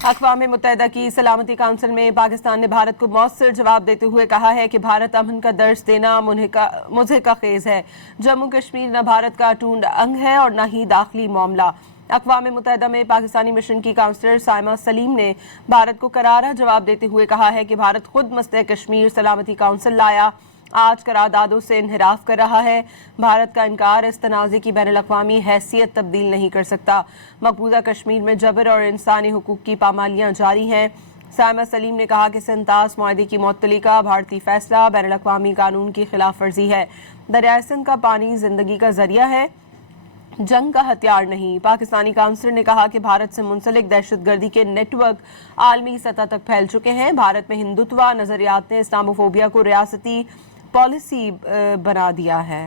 अक़वाम मुत्तहिदा की सलामती काउंसिल में पाकिस्तान ने भारत को मौसर जवाब देते हुए कहा है कि भारत अमन का दर्ज देना मुज़हिका खेज है। जम्मू कश्मीर न भारत का अटूट अंग है और न ही दाखिली मामला। अक़वाम मुत्तहिदा में पाकिस्तानी मिशन की काउंसलर साइमा सलीम ने भारत को करारा जवाब देते हुए कहा है कि भारत खुद मसले कश्मीर सलामती काउंसिल लाया, आज करारदादों से इन्हिराफ कर रहा है। भारत का इनकार इस तनाज़े की बैनुल-अक़वामी हैसियत तब्दील नहीं कर सकता। मकबूजा कश्मीर में जबर और इंसानी हुकूक की पामालियाँ जारी हैं। साइमा सलीम ने कहा कि सिंतास मुआहदे की मुअत्तली का भारतीय फैसला बैनुल-अक़वामी कानून की खिलाफ वर्जी है। दरियाए सिंध का पानी जिंदगी का जरिया है, जंग का हथियार नहीं। पाकिस्तानी काउंसलर ने कहा कि भारत से मुंसलिक दहशतगर्दी के नेटवर्क आलमी सतह तक फैल चुके हैं। भारत में हिंदुत्व नजरियात ने इस्लामोफोबिया को रियासती पॉलिसी बना दिया है।